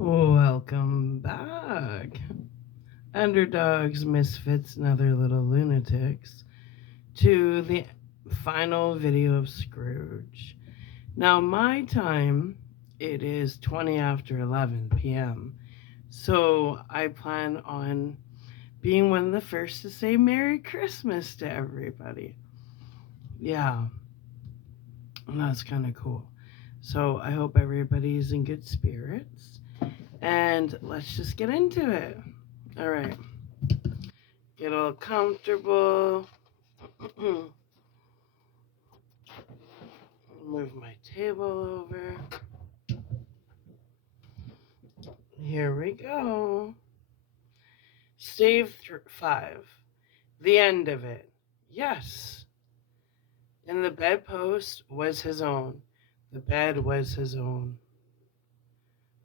Welcome back, underdogs, misfits, and other little lunatics, to the final video of Scrooge. Now, my time, it is 20 after 11 p.m., so I plan on being one of the first to say Merry Christmas to everybody. Yeah, that's kind of cool. So I hope everybody's in good spirits, and let's just get into it. All right. Get all comfortable. Move my table over. Here we go. Stave 5. The end of it. Yes. And the bedpost was his own. The bed was his own.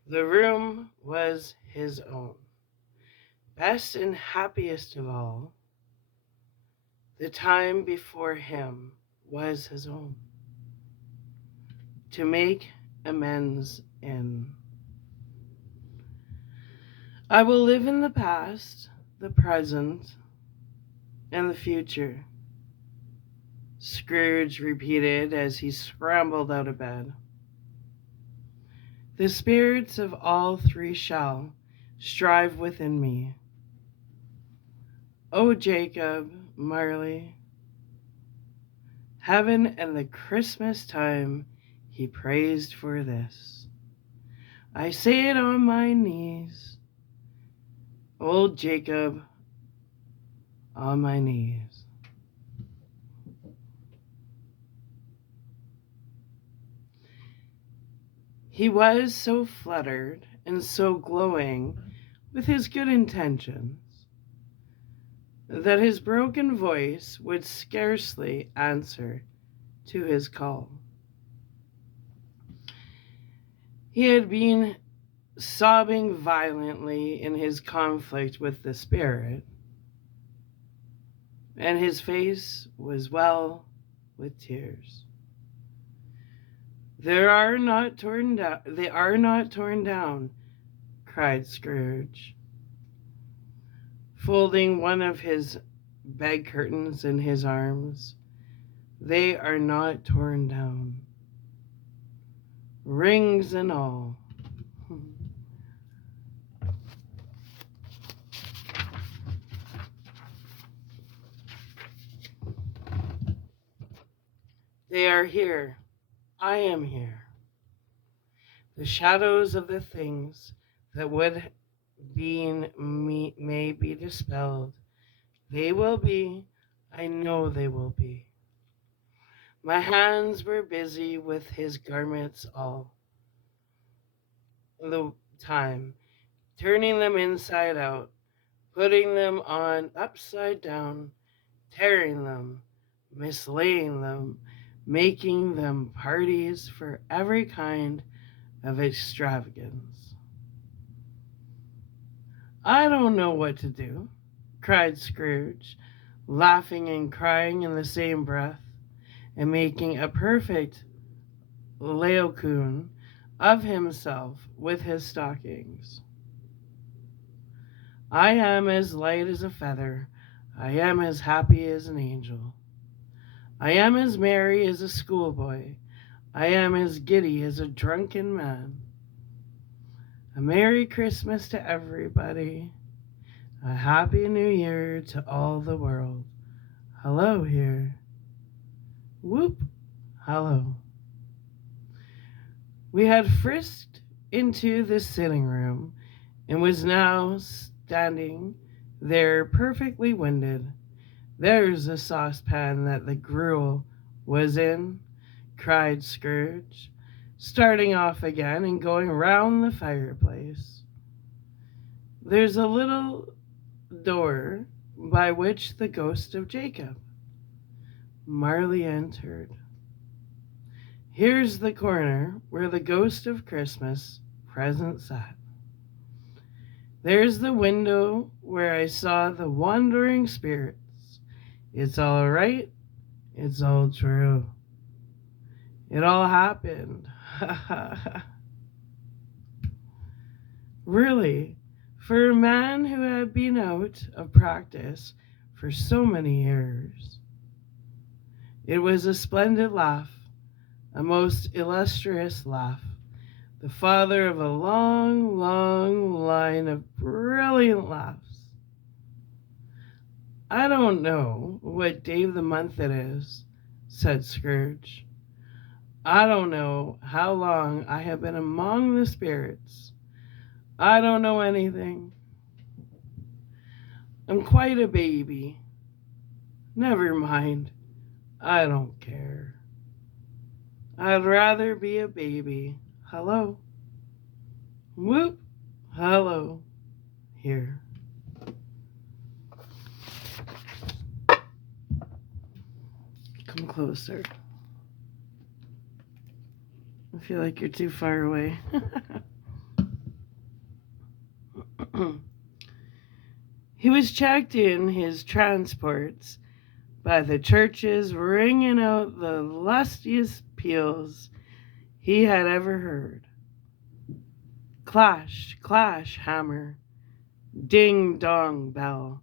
The room was his own. Best and happiest of all, the time before him was his own. To make amends in. I will live in the past, the present, and the future, Scrooge repeated as he scrambled out of bed. The spirits of all three shall strive within me. O Jacob, Marley, heaven and the Christmas time he praised for this. I say it on my knees, old Jacob, on my knees. He was so fluttered and so glowing with his good intentions that his broken voice would scarcely answer to his call. He had been sobbing violently in his conflict with the spirit, and his face was well with tears. They are not torn down, cried Scrooge, folding one of his bed curtains in his arms. They are not torn down, rings and all. They are here. I am here. The shadows of the things that would be may be dispelled. They will be. I know they will be. My hands were busy with his garments all the time, turning them inside out, putting them on upside down, tearing them, mislaying them, making them parties for every kind of extravagance. I don't know what to do, cried Scrooge, laughing and crying in the same breath, and making a perfect Laocoon of himself with his stockings. I am as light as a feather. I am as happy as an angel. I am as merry as a schoolboy. I am as giddy as a drunken man. A Merry Christmas to everybody. A Happy New Year to all the world. Hello here. Whoop. Hello. We had frisked into the sitting room and was now standing there perfectly winded. There's the saucepan that the gruel was in, cried Scrooge, starting off again and going round the fireplace. There's a little door by which the ghost of Jacob, Marley, entered. Here's the corner where the ghost of Christmas present sat. There's the window where I saw the wandering spirits. It's all right. It's all true. It all happened. Really, for a man who had been out of practice for so many years. It was a splendid laugh, a most illustrious laugh, the father of a long, long line of brilliant laughs. I don't know what day of the month it is, said Scrooge. I don't know how long I have been among the spirits. I don't know anything. I'm quite a baby. Never mind. I don't care. I'd rather be a baby. Hello. Whoop. Hello. Here. Come closer. I feel like you're too far away. He was checked in his transports by the churches ringing out the lustiest peals he had ever heard. Clash, clash, hammer, ding, dong, bell,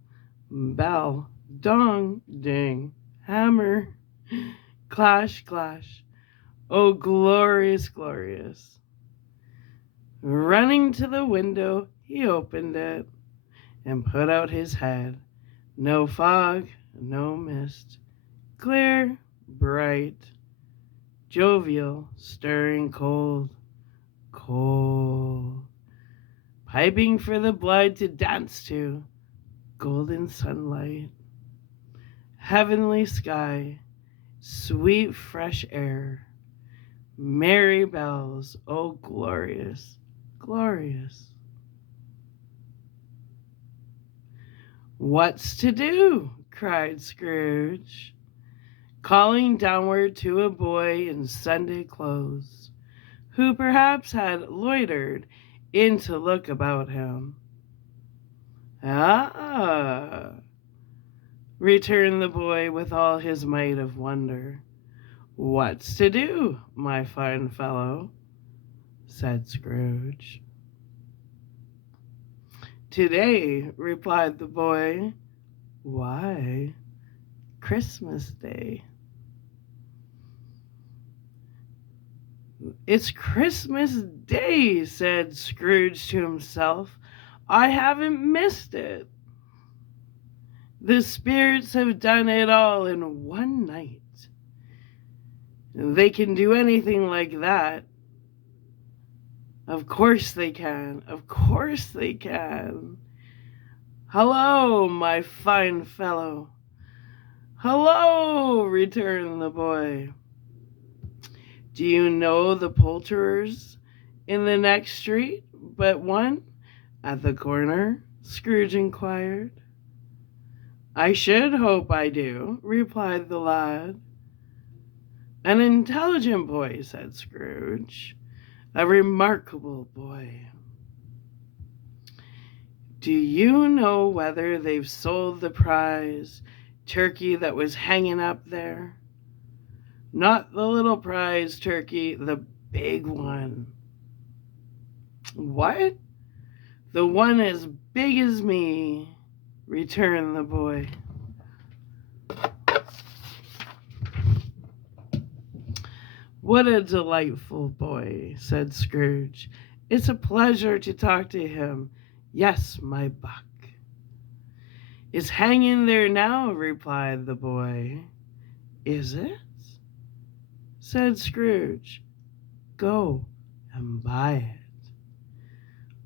bell, dong, ding, hammer, clash, clash. Oh, glorious, glorious. Running to the window, he opened it and put out his head. No fog, no mist. Clear, bright, jovial, stirring cold, cold. Piping for the blood to dance to. Golden sunlight. Heavenly sky. Sweet fresh air. Merry bells. Oh, glorious, glorious. What's to do? Cried Scrooge, calling downward to a boy in Sunday clothes, who perhaps had loitered in to look about him. Ah, returned the boy with all his might of wonder. What's to do, my fine fellow? Said Scrooge. Today, replied the boy. Why, Christmas Day. It's Christmas Day, said Scrooge to himself. I haven't missed it. The spirits have done it all in one night. They can do anything like that. Of course they can. Of course they can. Hello, my fine fellow. Hello, returned the boy. Do you know the poulterers in the next street but one at the corner? Scrooge inquired. I should hope I do, replied the lad. An intelligent boy, said Scrooge. A remarkable boy. Do you know whether they've sold the prize turkey that was hanging up there? Not the little prize turkey, the big one. What? The one as big as me, returned the boy. What a delightful boy, said Scrooge. It's a pleasure to talk to him. Yes, my buck. It's hanging there now, replied the boy. Is it? Said Scrooge. Go and buy it.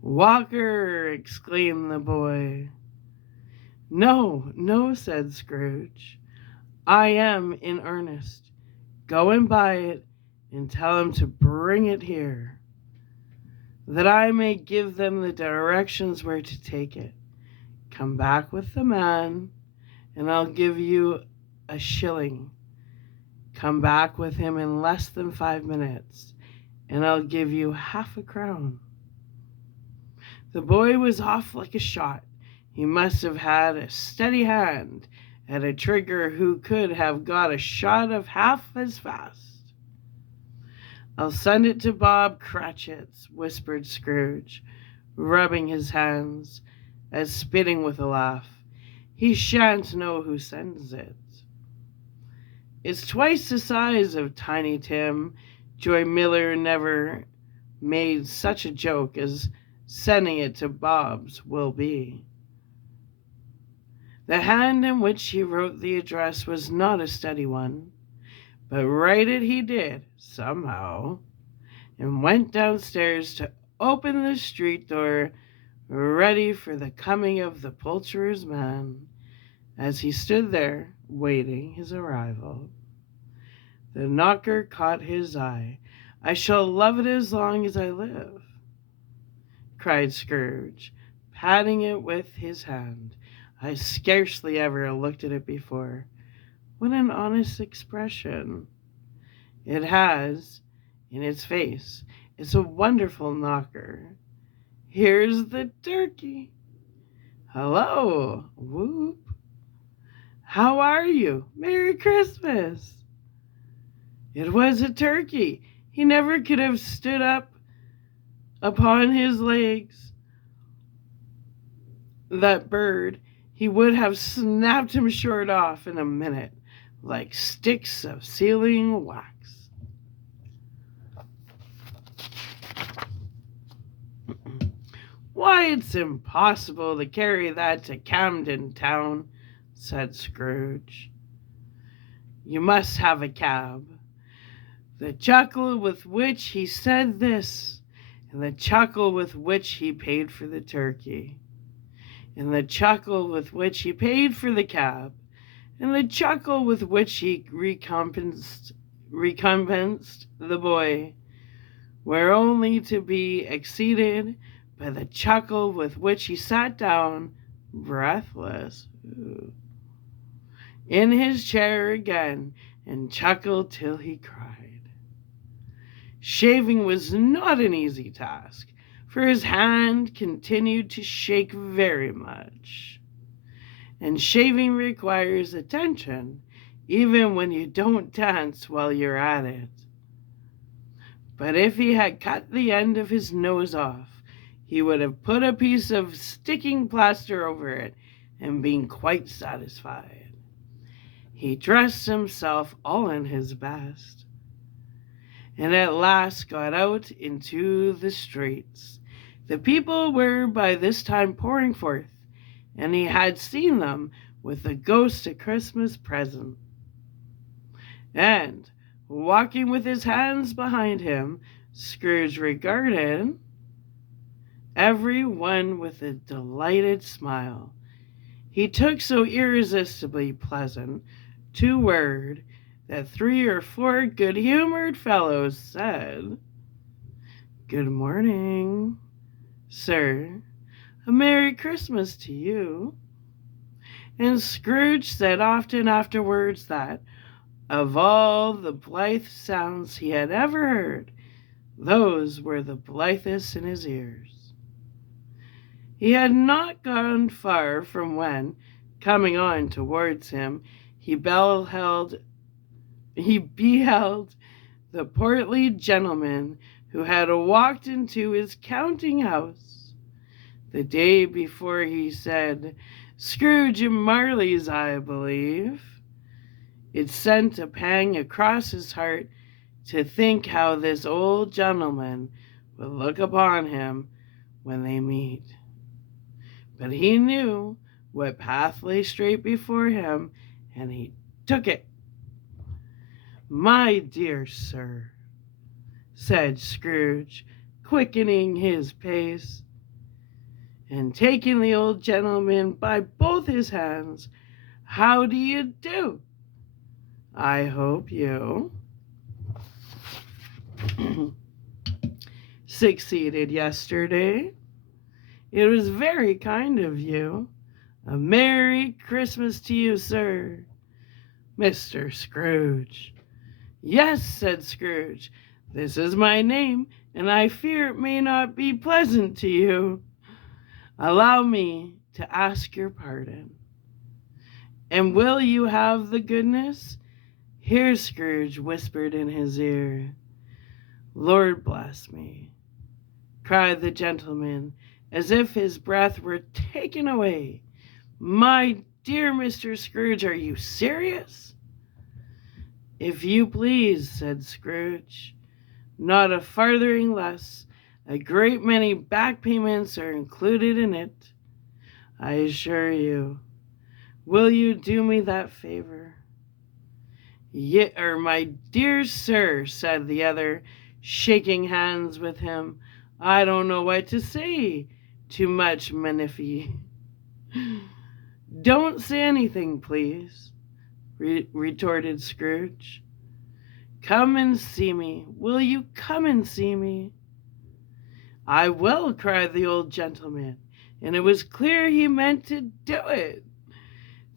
Walker, exclaimed the boy. No, no, said Scrooge. I am in earnest. Go and buy it and tell him to bring it here, that I may give them the directions where to take it. Come back with the man, and I'll give you a shilling. Come back with him in less than 5 minutes, and I'll give you half a crown. The boy was off like a shot. He must have had a steady hand and a trigger who could have got a shot of half as fast. I'll send it to Bob Cratchit's, whispered Scrooge. rubbing his hands, as spitting with a laugh. He shan't know who sends it. It's twice the size of Tiny Tim. Joy Miller never made such a joke as sending it to Bob's will be. The hand in which he wrote the address was not a steady one, but write it he did, somehow, and went downstairs to open the street door, ready for the coming of the poulterer's man, as he stood there, waiting his arrival. The knocker caught his eye. "I shall love it as long as I live," cried Scrooge, patting it with his hand. "I scarcely ever looked at it before. What an honest expression it has in its face. It's a wonderful knocker. Here's the turkey. Hello, whoop. How are you? Merry Christmas." It was a turkey. He never could have stood up upon his legs. That bird, he would have snapped him short off in a minute, like sticks of sealing wax. "Why, it's impossible to carry that to Camden Town," said Scrooge. "You must have a cab." The chuckle with which he said this, and the chuckle with which he paid for the turkey, and the chuckle with which he paid for the cab, and the chuckle with which he recompensed the boy, were only to be exceeded by the chuckle with which he sat down, breathless, in his chair again, and chuckled till he cried. Shaving was not an easy task, for his hand continued to shake very much. And shaving requires attention, even when you don't dance while you're at it. But if he had cut the end of his nose off, he would have put a piece of sticking plaster over it and been quite satisfied. He dressed himself all in his best, and at last got out into the streets. The people were by this time pouring forth, and he had seen them with the ghost a Christmas present. And, walking with his hands behind him, Scrooge regarded every one with a delighted smile. He took so irresistibly pleasant to word that 3 or 4 good-humored fellows said, "Good morning, sir. A Merry Christmas to you." And Scrooge said often afterwards that, of all the blithe sounds he had ever heard, those were the blithest in his ears. He had not gone far from when, coming on towards him, he beheld the portly gentleman who had walked into his counting house the day before. He said, "Scrooge and Marley's, I believe." It sent a pang across his heart to think how this old gentleman would look upon him when they meet. But he knew what path lay straight before him, and he took it. "My dear sir," said Scrooge, quickening his pace, and taking the old gentleman by both his hands, "how do you do? I hope you succeeded yesterday. It was very kind of you. A Merry Christmas to you, sir. Mr. Scrooge." "Yes," said Scrooge, "this is my name, and I fear it may not be pleasant to you. Allow me to ask your pardon. And will you have the goodness?" Here Scrooge whispered in his ear. "Lord bless me," cried the gentleman, as if his breath were taken away. "My dear Mr. Scrooge, are you serious?" "If you please," said Scrooge. "Not a farthing less. A great many back payments are included in it, I assure you. Will you do me that favor?" My dear sir," said the other, shaking hands with him, "I don't know what to say. Too much, Maniffy." "Don't say anything, please," retorted Scrooge. "Come and see me. Will you come and see me?" "I will," cried the old gentleman, and it was clear he meant to do it.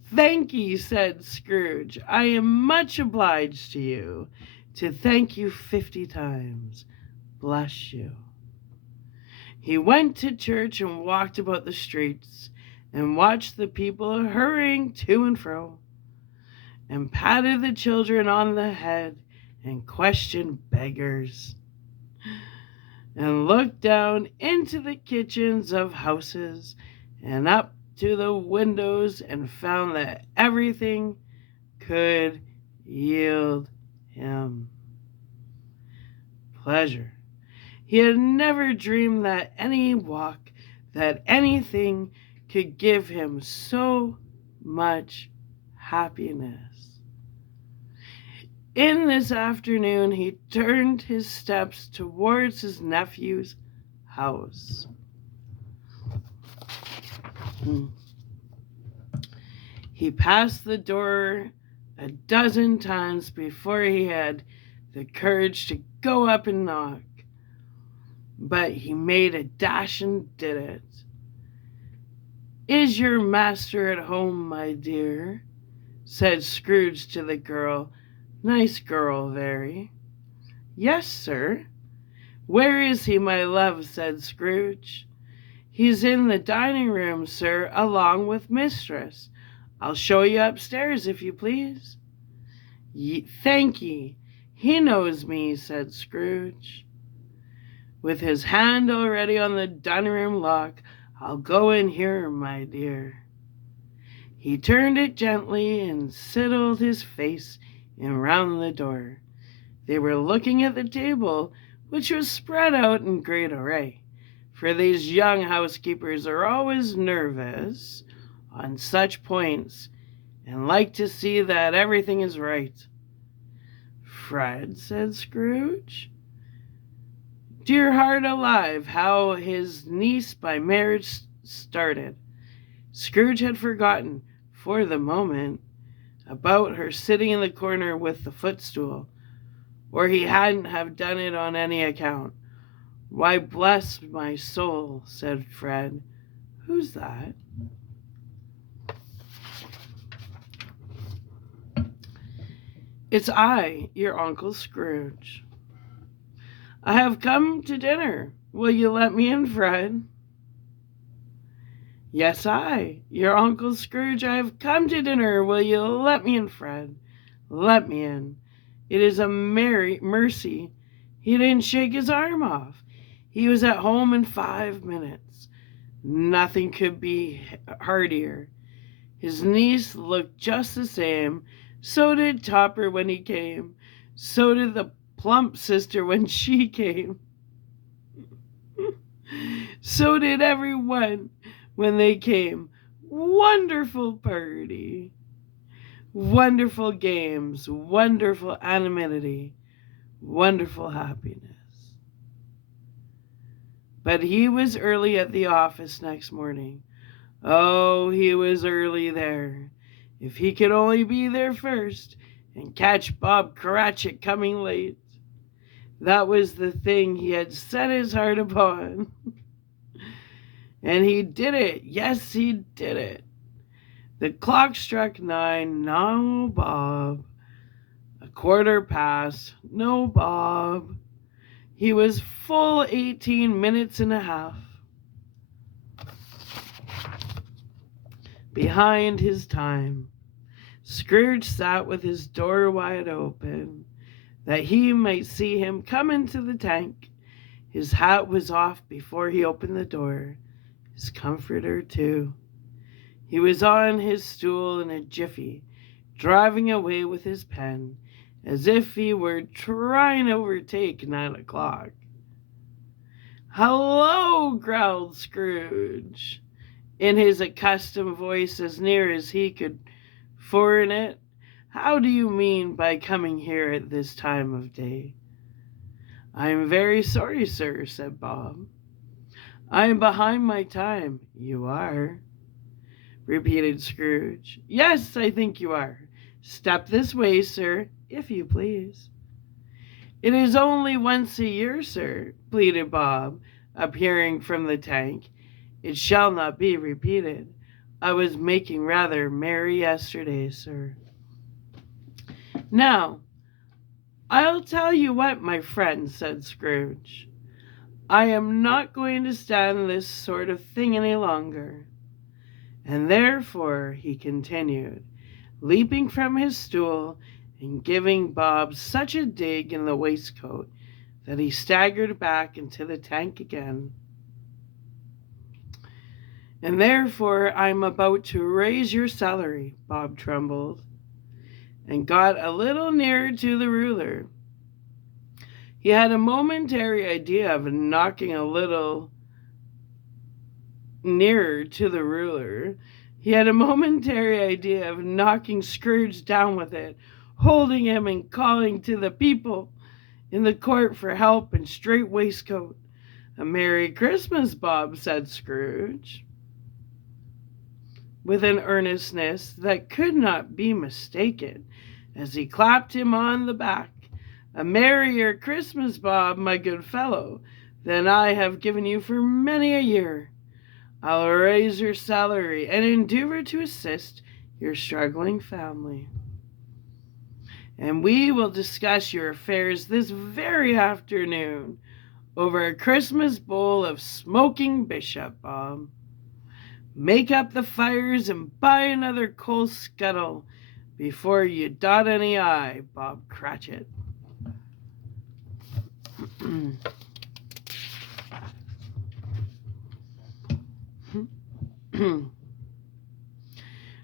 "Thank ye," said Scrooge. "I am much obliged to you. To thank you 50 times. Bless you." He went to church and walked about the streets and watched the people hurrying to and fro, and patted the children on the head and questioned beggars, and looked down into the kitchens of houses and up to the windows and found that everything could yield him pleasure. He had never dreamed that any walk, that anything could give him so much happiness. In this afternoon, he turned his steps towards his nephew's house. He passed the door a dozen times before he had the courage to go up and knock, but he made a dash and did it. "Is your master at home, my dear?" said Scrooge to the girl. Nice girl, very. "Yes, sir." "Where is he, my love?" said Scrooge. "He's in the dining room, sir, along with mistress. I'll show you upstairs, if you please." Thank ye. He knows me," said Scrooge, with his hand already on the dining room lock. "I'll go in here, my dear." He turned it gently and settled his face in round the door. They were looking at the table, which was spread out in great array, for these young housekeepers are always nervous on such points and like to see that everything is right. "Fred," said Scrooge. Dear heart alive, how his niece by marriage started. Scrooge had forgotten, for the moment, about her sitting in the corner with the footstool, or he hadn't have done it on any account. "Why, bless my soul," said Fred. "Who's that?" "It's I, your Uncle Scrooge." "I have come to dinner. Will you let me in, Fred?" "Yes, I, your Uncle Scrooge, I have come to dinner. Will you let me in, Fred? Let me in. It is a mercy he didn't shake his arm off. He was at home in 5 minutes. Nothing could be heartier. His niece looked just the same. So did Topper when he came. So did the plump sister when she came. So did everyone when they came. Wonderful party. Wonderful games. Wonderful anonymity. Wonderful happiness." But he was early at the office next morning. Oh, he was early there. If he could only be there first and catch Bob Cratchit coming late. That was the thing he had set his heart upon. And he did it. Yes, he did it. The clock struck 9. No, Bob. 1/4 past. No, Bob. He was full 18 minutes and a half behind his time. Scrooge sat with his door wide open, that he might see him come into the tank. His hat was off before he opened the door. his comforter too. He was on his stool in a jiffy, driving away with his pen, as if he were trying to overtake 9 o'clock. "Hello," growled Scrooge, in his accustomed voice as near as he could foreign it. "How do you mean by coming here at this time of day?" "I am very sorry, sir," said Bob. "I am behind my time." "You are?" repeated Scrooge. "Yes, I think you are. Step this way, sir, if you please." "It is only once a year, sir," pleaded Bob, appearing from the tank. "It shall not be repeated. I was making rather merry yesterday, sir." "Now, I'll tell you what, my friend," said Scrooge. "I am not going to stand this sort of thing any longer. And therefore," he continued, leaping from his stool and giving Bob such a dig in the waistcoat that he staggered back into the tank again, "and therefore I'm about to raise your salary." Bob trembled and got a little nearer to the ruler. He had a momentary idea of knocking a little nearer to the ruler. He had a momentary idea of knocking Scrooge down with it, holding him and calling to the people in the court for help and strait waistcoat. "A Merry Christmas, Bob," said Scrooge, with an earnestness that could not be mistaken, as he clapped him on the back. "A merrier Christmas, Bob, my good fellow, than I have given you for many a year. I'll raise your salary and endeavor to assist your struggling family. And we will discuss your affairs this very afternoon over a Christmas bowl of smoking bishop, Bob. Make up the fires and buy another coal scuttle before you dot any I, Bob Cratchit."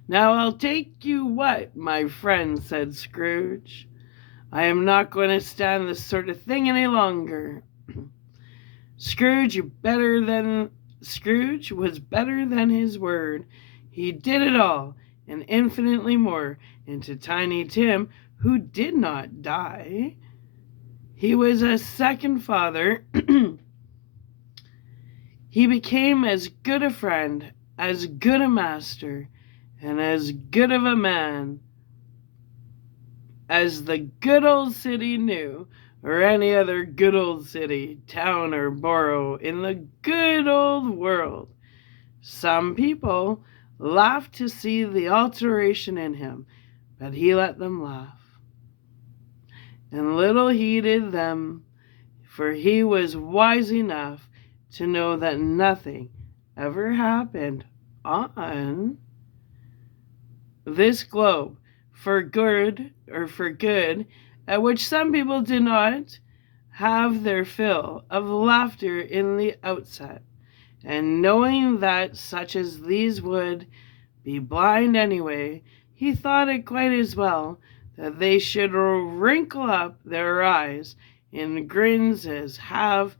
"Now I'll take you what, my friend," said Scrooge. "I am not going to stand this sort of thing any longer." Scrooge was better than his word. He did it all, and infinitely more, and to Tiny Tim, who did not die, he was a second father. He became as good a friend, as good a master, and as good of a man as the good old city knew, or any other good old city, town, or borough in the good old world. Some people laughed to see the alteration in him, but he let them laugh, and little heeded them, for he was wise enough to know that nothing ever happened on this globe for good, at which some people did not have their fill of laughter in the outset, and knowing that such as these would be blind anyway, he thought it quite as well that they should wrinkle up their eyes in grins as have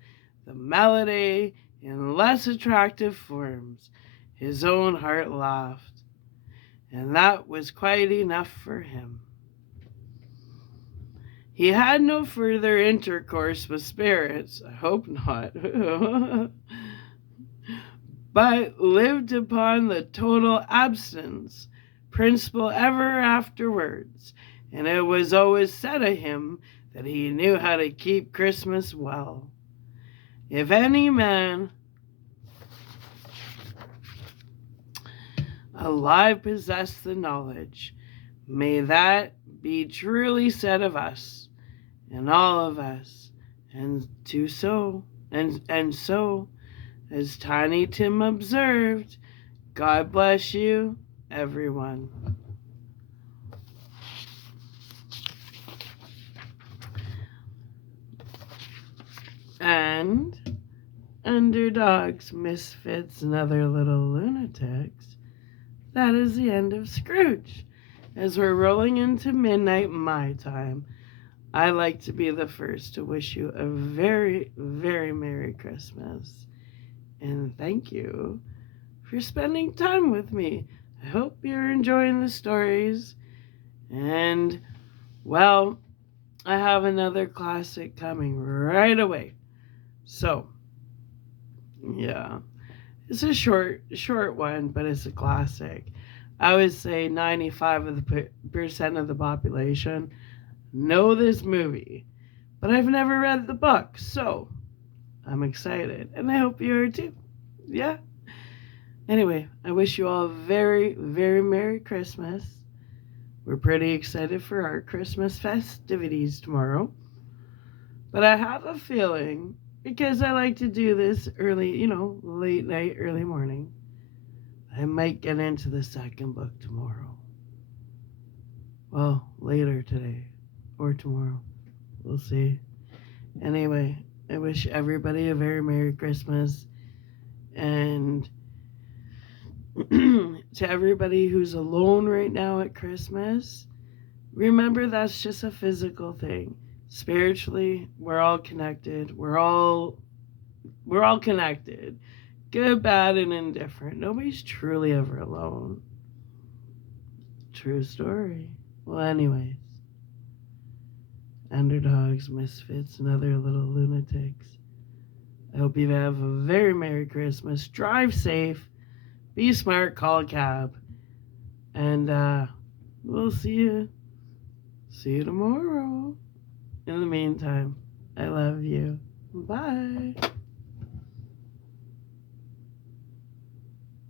the malady in less attractive forms. His own heart laughed, and that was quite enough for him. He had no further intercourse with spirits, I hope not, but lived upon the total abstinence principle ever afterwards, and it was always said of him that he knew how to keep Christmas well. If any man alive possess the knowledge, may that be truly said of us, and all of us, and so, as Tiny Tim observed, God bless you, everyone. And underdogs, misfits, and other little lunatics, that is the end of Scrooge. As we're rolling into midnight my time, I like to be the first to wish you a very, very Merry Christmas. And thank you for spending time with me. I hope you're enjoying the stories. And, well, I have another classic coming right away. So, yeah. It's a short one, but it's a classic. I would say 95% of the population know this movie, but I've never read the book, so I'm excited, and I hope you are too. Yeah. Anyway, I wish you all a very, very Merry Christmas. We're pretty excited for our Christmas festivities tomorrow, but I have a feeling, because I like to do this early, late night, early morning, I might get into the second book tomorrow. Well, later today or tomorrow. We'll see. Anyway, I wish everybody a very Merry Christmas. And to everybody who's alone right now at Christmas, remember that's just a physical thing. Spiritually, we're all connected. We're all connected. Good, bad, and indifferent. Nobody's truly ever alone. True story. Well, anyways, underdogs, misfits, and other little lunatics, I hope you have a very Merry Christmas. Drive safe. Be smart. Call a cab. And we'll see you. See you tomorrow. In the meantime, I love you. Bye.